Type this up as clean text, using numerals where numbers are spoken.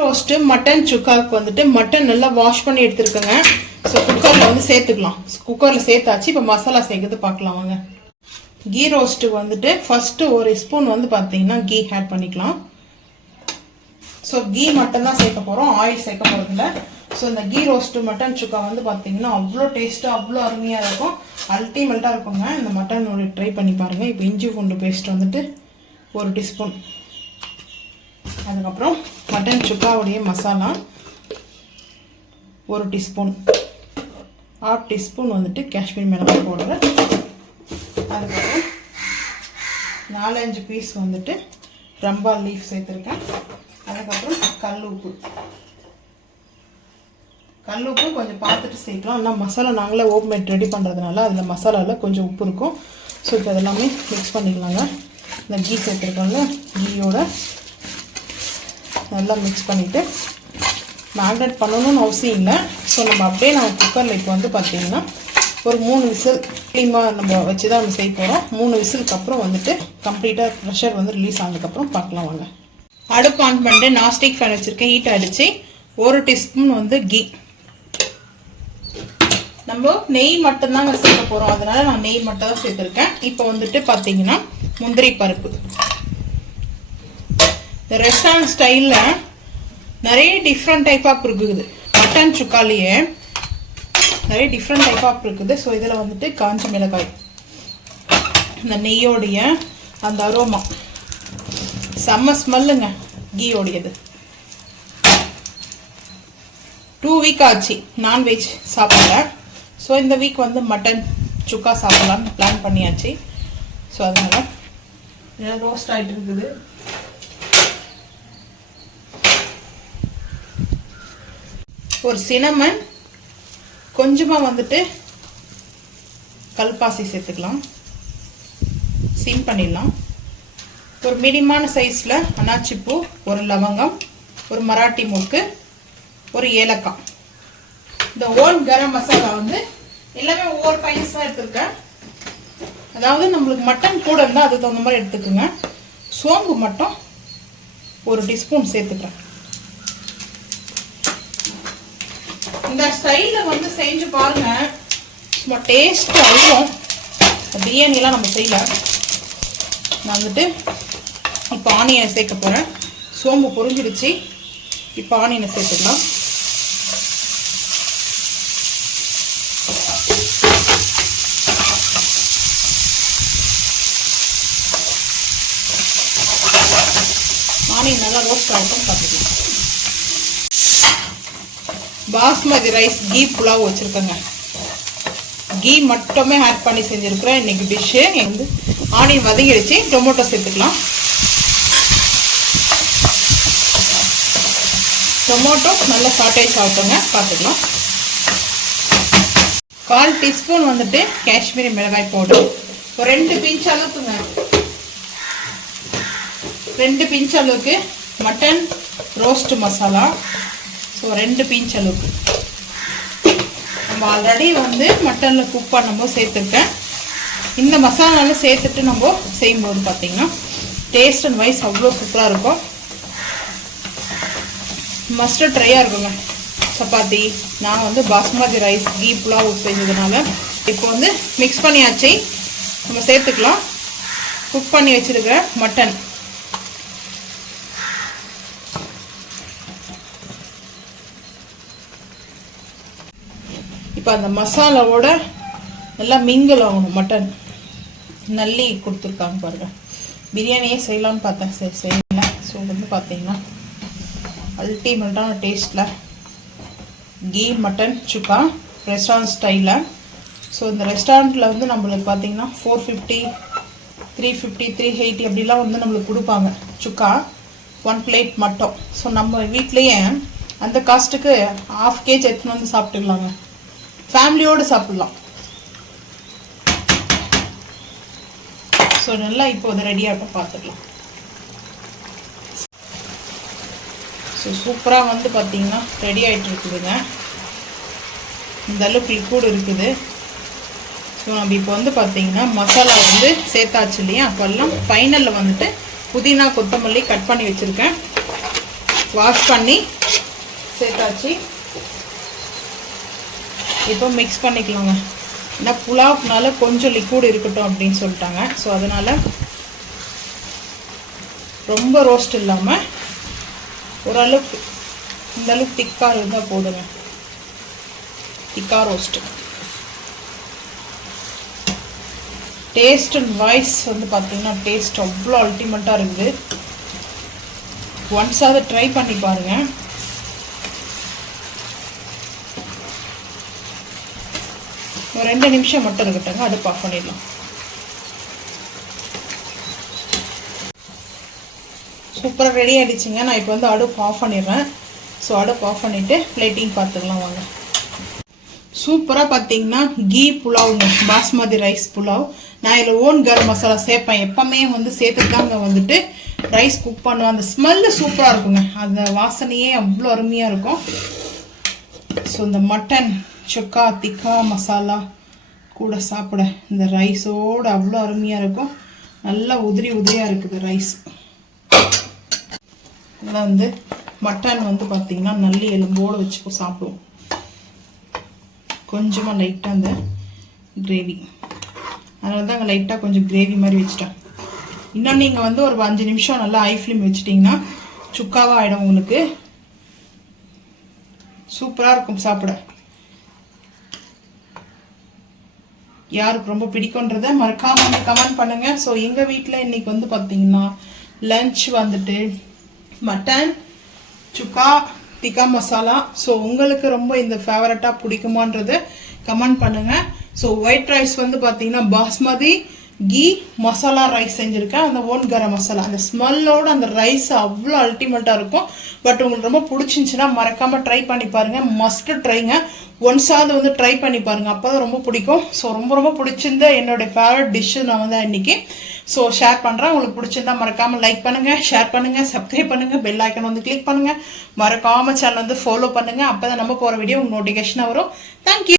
Roast mutton சுக்காவுக்கு வந்துட்டு mutton நல்லா wash பண்ணி எடுத்துருக்கேங்க. ஸோ குக்கரில் வந்து சேர்த்துக்கலாம். குக்கரில் சேர்த்தாச்சு. இப்போ மசாலா சேர்க்குறது பார்க்கலாம் வாங்க. கீ ரோஸ்ட்டுக்கு வந்துட்டு ஃபர்ஸ்ட்டு ஒரு ஸ்பூன் வந்து பார்த்தீங்கன்னா கீ ஆட் பண்ணிக்கலாம். ஸோ கீ மட்டும் தான் சேர்க்க போகிறோம், ஆயில் சேர்க்க போகிறதில்ல. ஸோ இந்த கீ ரோஸ்ட்டு மட்டன் சுக்கா வந்து பார்த்தீங்கன்னா அவ்வளோ டேஸ்ட்டாக அவ்வளோ அருமையாக இருக்கும், அல்டிமேட்டாக இருக்குங்க. இந்த மட்டன் ஒரு ட்ரை பண்ணி பாருங்கள். இப்போ இஞ்சி பூண்டு பேஸ்ட் வந்துட்டு ஒரு டீஸ்பூன், அதுக்கப்புறம் மட்டன் சுக்காவுடைய மசாலா ஒரு டீஸ்பூன், 1/2 டீஸ்பூன் வந்துட்டு காஷ்மீர் மிளகாய் பவுடர், அதுக்கப்புறம் 4-5 பீஸ் வந்துட்டு ரம்பா லீஃப் சேர்த்துருக்கேன். அதுக்கப்புறம் கல் உப்பு கொஞ்சம் பார்த்துட்டு சேர்க்கலாம். ஆனால் மசாலா நாங்களே ஹோம்மேட் ரெடி பண்ணுறதுனால அதில் மசாலாவில் கொஞ்சம் உப்பு இருக்கும். ஸோ இப்போ அதெல்லாமே மிக்ஸ் பண்ணிக்கலாங்க. இந்த கீ சேர்த்துருக்கோங்க, கீயோட நல்லா மிக்ஸ் பண்ணிவிட்டு மேக்னேட் பண்ணணும்னு அவசியம் இல்லை. ஸோ நம்ம அப்படியே நம்ம குக்கரில் இப்போ வந்து பார்த்திங்கன்னா ஒரு 3 விசில் க்ளீமாக நம்ம வச்சு தான் நம்ம செய்ய போகிறோம். 3 விசிலுக்கு அப்புறம் வந்துட்டு கம்ப்ளீட்டாக ப்ரெஷர் வந்து ரிலீஸ் ஆனதுக்கப்புறம் பார்க்கலாம் வாங்க. அடுப்பு ஆன் பண்ணிட்டு நான்ஸ்டிக் ஃபேன் வச்சுருக்கேன், ஹீட் அடித்து 1 டீஸ்பூன் வந்து கீ. நம்ம நெய் மட்டும்தாங்க சேர்க்க போகிறோம், அதனால் நான் நெய் மட்டும் தான் சேர்த்துருக்கேன். இப்போ வந்துட்டு பார்த்தீங்கன்னா முந்திரி பருப்பு. இந்த ரெஸ்டாரண்ட் ஸ்டைலில் நிறைய டிஃப்ரெண்ட் டைப் ஆஃப் இருக்குது, மட்டன் சுக்காலேயே நிறைய டிஃப்ரெண்ட் டைப் ஆஃப் இருக்குது. ஸோ இதில் வந்துட்டு காஞ்ச மிளகாய், இந்த நெய்யோடைய அந்த அரோமா செம்ம ஸ்மெல்லுங்க கீயோடையது. 2 வீக் ஆச்சு நான்வெஜ் சாப்பிடல. ஸோ இந்த வீக் வந்து மட்டன் சுக்கா சாப்பிடலான்னு பிளான் பண்ணியாச்சு. ஸோ அதனால் ரோஸ்ட் ஆகிட்டு இருக்குது. ஒரு சினமன், கொஞ்சமாக வந்துட்டு கல்பாசி சேர்த்துக்கலாம், சீன் பண்ணிடலாம். ஒரு மீடியமான சைஸில் அன்னாச்சிப்பூ, ஒரு லவங்கம், ஒரு மராட்டி மூக்கு, ஒரு ஏலக்காய். இந்த ஓன் கரம் மசாலா வந்து எல்லாமே ஒவ்வொரு பைன்ஸ் தான் எடுத்துருக்கேன். அதாவது நம்மளுக்கு மட்டன் கூட இருந்தால் அதுக்கு தகுந்த மாதிரி எடுத்துக்கோங்க. சோம்பு மட்டும் 1 டீஸ்பூன் சேர்த்துக்கிறேன். இந்த ஸ்டைலில் வந்து செஞ்சு பாருங்க, சும்மா டேஸ்ட் அவ்வளோ. பிரியாணிலாம் நம்ம செய்யல. நான் வந்துட்டு இப்போ ஆனியனை சேர்க்க போகிறேன். சோம்பு பொரிஞ்சிடுச்சு, இப்போ ஆனியனை சேர்த்துக்கலாம். ஆனியன் நல்லா ரோஸ்ட் ஆகட்டும், பார்த்துக்கலாம். பாஸ்மதி ரைஸ் கீ புலாவ் வச்சுருக்கேங்க. கீ மட்டுமே ஆட் பண்ணி செஞ்சுருக்குறேன் இன்றைக்கி டிஷ்ஷு. வந்து ஆனியன் வதங்கிடுச்சு, டொமேட்டோ சேர்த்துக்கலாம். டொமேட்டோ நல்லா சாட்டேஜ் ஆகட்டுங்க, பார்த்துக்கலாம். 1/4 டீஸ்பூன் வந்துட்டு காஷ்மீரி மிளகாய் பவுடர், ஒரு 2 பிஞ்ச் அளவுக்குங்க, 2 பிஞ்ச் அளவுக்கு mutton roast masala. So 2 pinch அளவுக்கு நம்ம ஆல்ரெடி வந்து மட்டனில் குக் பண்ணும்போது சேர்த்துருக்கேன். இந்த மசாலாவில் சேர்த்துட்டு நம்ம செய்யும்போது பார்த்தீங்கன்னா டேஸ்ட் அண்ட் வைஸ் அவ்வளோ சூப்பராக இருக்கும். மஸ்ட் ட்ரையாக இருக்குங்க. சப்பாத்தி, நான் வந்து பாஸ்மதி ரைஸ் கீ புலாவ் செஞ்சதுனால இப்போ வந்து மிக்ஸ் பண்ணியாச்சு. நம்ம சேர்த்துக்கலாம் குக் பண்ணி வச்சுருக்கிற மட்டன். இப்போ அந்த மசாலாவோட நல்லா மிங்கிள் ஆகணும். மட்டன் நல்லி கொடுத்துருக்காங்க பாருங்க. பிரியாணியே செய்யலான்னு பார்த்தேன், சரி செய்யல. ஸோ வந்து பார்த்தீங்கன்னா அல்டிமேட்டான டேஸ்ட்டில் கீ மட்டன் சுக்கா ரெஸ்டாரண்ட் ஸ்டைலில். ஸோ இந்த ரெஸ்டாரண்ட்டில் வந்து நம்மளுக்கு பார்த்தீங்கன்னா 450, 350, 380 அப்படிலாம் வந்து நம்மளுக்கு கொடுப்பாங்க சுக்கா 1 பிளேட் மட்டும். ஸோ நம்ம வீட்லேயே அந்த காஸ்ட்டுக்கு 1/2 kg எடுத்துன்னு வந்து சாப்பிட்டுக்கலாங்க, ஃபேமிலியோடு சாப்பிட்லாம். ஸோ நல்லா இப்போ அது ரெடியாக பார்த்துக்கலாம். ஸோ சூப்பராக வந்து பார்த்தீங்கன்னா ரெடி ஆகிட்டு இருக்குதுங்க. இந்த அளவுக்கு லிக்விட் இருக்குது. ஸோ நம்ம இப்போ வந்து பார்த்தீங்கன்னா மசாலா வந்து சேர்த்தாச்சு இல்லையா, அப்போல்லாம் ஃபைனலில் வந்துட்டு புதினா கொத்தமல்லி கட் பண்ணி வச்சுருக்கேன். வாஷ் பண்ணி சேர்த்தாச்சு. இப்போ மிக்ஸ் பண்ணிக்கலாங்க. ஏன்னா புலாவுக்குனால கொஞ்சம் லிக்விட் இருக்கட்டும் அப்படின்னு சொல்லிட்டாங்க. ஸோ அதனால் ரொம்ப ரோஸ்ட் இல்லாமல் ஓரளவுக்கு இந்த அளவுக்கு திக்காக இருந்தால் போதுங்க. திக்காக ரோஸ்ட்டு. டேஸ்ட் அண்ட் வாய்ஸ் வந்து பார்த்தீங்கன்னா டேஸ்ட் அவ்வளோ அல்டிமேட்டாக இருக்குது. ஒன்ஸ் அதை ட்ரை பண்ணி பாருங்கள். ஒரு 2 நிமிஷம் மட்டும் இருக்கட்டுங்க, அடுப்பு ஆஃப் பண்ணிடலாம். சூப்பராக ரெடி ஆகிடுச்சிங்க. நான் இப்போ வந்து அடுப்பு ஆஃப் பண்ணிடுறேன். ஸோ அடுப்பு ஆஃப் பண்ணிவிட்டு பிளேட்டிங் பார்த்துக்கலாம் வாங்க. சூப்பராக பார்த்தீங்கன்னா கீ புலாவுங்க, பாஸ்மதி ரைஸ் புலாவ். நான் இதில் ஓன் கரம் மசாலா சேர்ப்பேன். எப்போவுமே வந்து சேர்த்துட்டாங்க வந்துட்டு ரைஸ் குக் பண்ணுவேன். அந்த ஸ்மெல்லு சூப்பராக இருக்குங்க. அந்த வாசனையே அவ்வளோ அருமையாக இருக்கும். ஸோ இந்த மட்டன் சுக்கா திக்கா மசாலா கூட சாப்பிட இந்த ரைஸோடு அவ்வளோ அருமையாக இருக்கும். நல்லா உதிரி உதிரியாக இருக்குது ரைஸ். இதில் வந்து மட்டன் வந்து பார்த்திங்கன்னா நல்லி எலும்போடு வச்சு சாப்பிடுவோம். கொஞ்சமாக லைட்டாக அந்த கிரேவி, அதனால தான் அங்கே லைட்டாக கொஞ்சம் கிரேவி மாதிரி வச்சுட்டேன். இன்னும் நீங்கள் வந்து ஒரு 5 நிமிஷம் நல்லா ஹை ஃப்ளேம் வச்சுட்டிங்கன்னா சுக்காவாக ஆகிடும் உங்களுக்கு. சூப்பராக இருக்கும் சாப்பிட. யாருக்கு ரொம்ப பிடிக்கும்ன்றதை மறக்காம வந்து கமெண்ட் பண்ணுங்கள். ஸோ எங்கள் வீட்டில் இன்றைக்கி வந்து பார்த்திங்கன்னா லன்ச் வந்துட்டு மட்டன் சுக்கா டிக்கா மசாலா. ஸோ உங்களுக்கு ரொம்ப இந்த ஃபேவரட்டாக பிடிக்குமான்றது கமெண்ட் பண்ணுங்கள். ஸோ ஒயிட் ரைஸ் வந்து பார்த்தீங்கன்னா பாஸ்மதி கீ மசாலா ரைஸ் செஞ்சுருக்கேன். அந்த ஓன் கரம் மசாலா அந்த ஸ்மெல்லோடு அந்த ரைஸ் அவ்வளோ அல்டிமேட்டாக இருக்கும். பட் உங்களுக்கு ரொம்ப பிடிச்சிருந்துச்சுன்னா மறக்காமல் ட்ரை பண்ணி பாருங்கள். மஸ்ட்டு ட்ரைங்க. ஒன்ஸாவது வந்து ட்ரை பண்ணி பாருங்கள், அப்போ தான் ரொம்ப பிடிக்கும். ஸோ ரொம்ப ரொம்ப பிடிச்சிருந்த என்னுடைய ஃபேவரட் டிஷ்ஷு நான் வந்து இன்றைக்கி ஷேர் பண்ணுறேன். உங்களுக்கு பிடிச்சிருந்தா மறக்காமல் லைக் பண்ணுங்கள், ஷேர் பண்ணுங்கள், சப்ஸ்கிரைப் பண்ணுங்கள், பெல் ஐக்கன் வந்து கிளிக் பண்ணுங்கள். மறக்காமல் சேனல் வந்து ஃபாலோ பண்ணுங்கள். அப்போ தான் நம்ம போகிற வீடியோ உங்களுக்கு நோட்டிஃபிகேஷனாக வரும். தேங்க்யூ.